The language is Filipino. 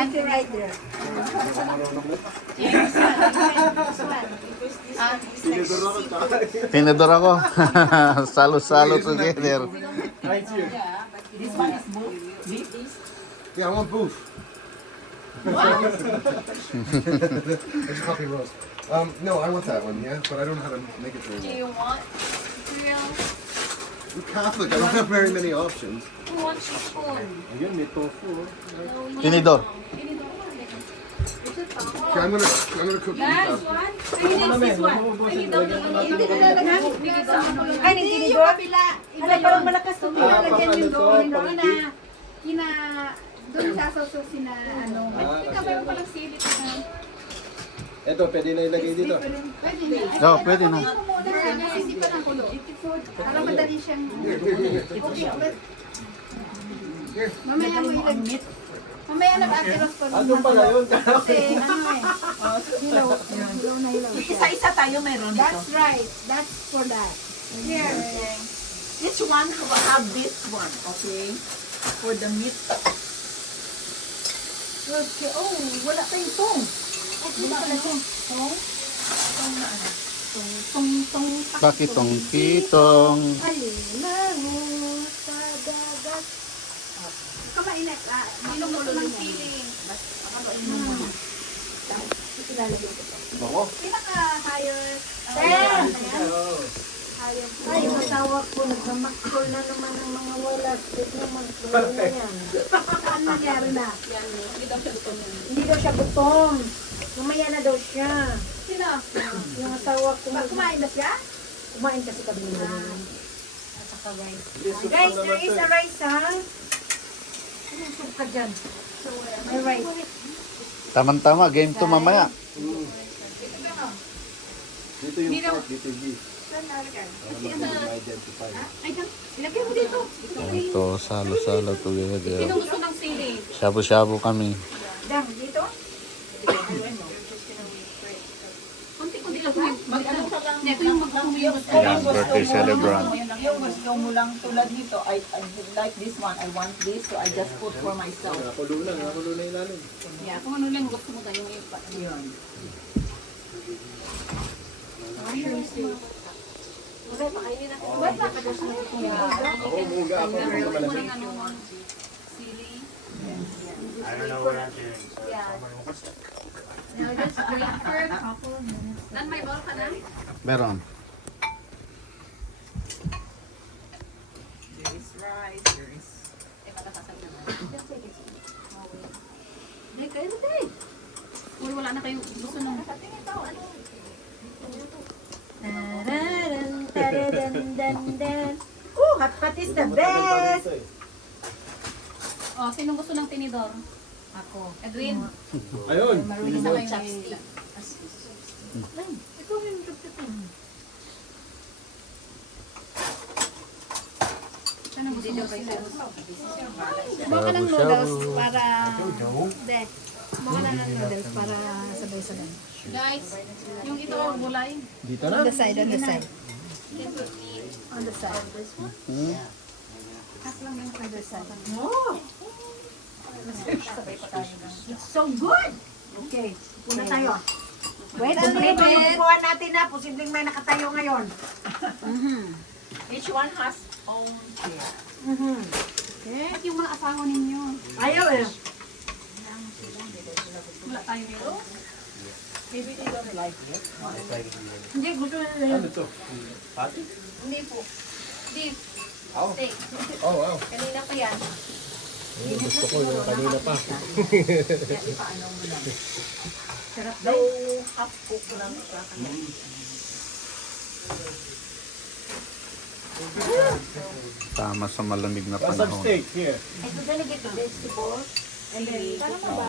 Thank you right there. Tinidor ako. Salo-salo together. Right here. This one is beef. Yeah, I want boof. It's a coffee roast. No, I want that one, yeah, but I don't know how to make it very Do well. you want grill? I'm Catholic, I don't have very many options. Who wants spoon? Again, may tofu. Tinidor. Okay, I'm gonna cook these Guys, up. one? This one. Ay, daw naman Hindi ko nalagyan. Bigay daw ano. Ay, hindi ko. Ano, parang malakas to. Nalagyan yung doon. Doon sasaw sina, ano. Ikaw ba yung palang sili na? Ito, pwede na ilagay dito. Pwede na. Oh, pwede na. Hindi pa ng kulo. Para madali siyang... Mamaya mo ilagay. Mamaya nag-ate Ros ko. Ano pala yun? Kasi ano eh. Hilaw. Hilaw na hilaw. Isa-isa tayo mayroon dito. That's right. That's for that. Here. Each one will have this one, okay? For the meat. Okay. Oh, wala pa yung tong. Ay, wala pala tong. Tong? Tong na ano? Tong. Bakit tong kitong? Alimango sa dagat. Kamain na. Minulo ng sili. Ako? Pinaka-highest. Ayan. Ay, yung asawa ko, nagmamakol na naman ng mga wala. Sige naman, na yan. Saan nangyari na? Hindi daw siya gutom. Mamaya na daw siya. Sino? Yung asawa ko. Kumain na siya? Kumain kasi kami nila. Guys, there is a rice, ha? Anong soup ka dyan? May rice. Tama-tama, game to mamaya. Dito yung pork, dito yung beef. Para ma-identify. Ay, ilagay mo dito. Ito, salo-salo together. Sino gusto ng sili? Shabu-shabu kami. Dang, dito? Konti-konti lang. Mag-ano ka lang. Ito yung mag-kumiyos. Ayan, birthday celebrant. Yung gusto mo lang tulad nito, I like this one, I want this, so I just put for myself. Nakakulo na ilalim. Yeah, kung ano lang gusto mo tayo ngayon pa. Yun. Ako, umuga ako. Ano Ako mo malamig. ng ano, sili? I don't know what I'm doing. So Now just wait for a couple minutes. Nan, may bowl ka na? Meron. There is rice, there is... Eh, patatasan na na. Hindi, kayo na tayo. Wala na kayo gusto nung... Tararan, taradan, dan, dan. Hot pot is the best! Oh, sinong gusto ng tinidor? Ako. Agreed? Ayun. Isa kayo chopstick. Ito yung chopstick. Saan ang gusto mo kayo? Baka ng noodles para... Hindi. Baka na ng noodles para sabay-sabay. Guys, yung ito, gulay. Dito On na. the side, on the side. On the side. Cut lang yung other side. Oh! It's so good! Okay, puna tayo. Wait a little bit. Pupuan natin na. Posibleng may nakatayo ngayon. Each one has own chair. Okay. At yung mga asawa ninyo. Ayaw eh. Wala tayo nito. Maybe they don't like it. Hindi, gusto nila yun. Ano to? Pati? Hindi po. Beef. Oh. Steak. Oh, wow. Kanina pa yan. Gusto ko yung kanina pa. Sarap daw half cook lang siya. Tama sa malamig na What's some panahon. steak here? Ito talaga ito. Vegetables. And then,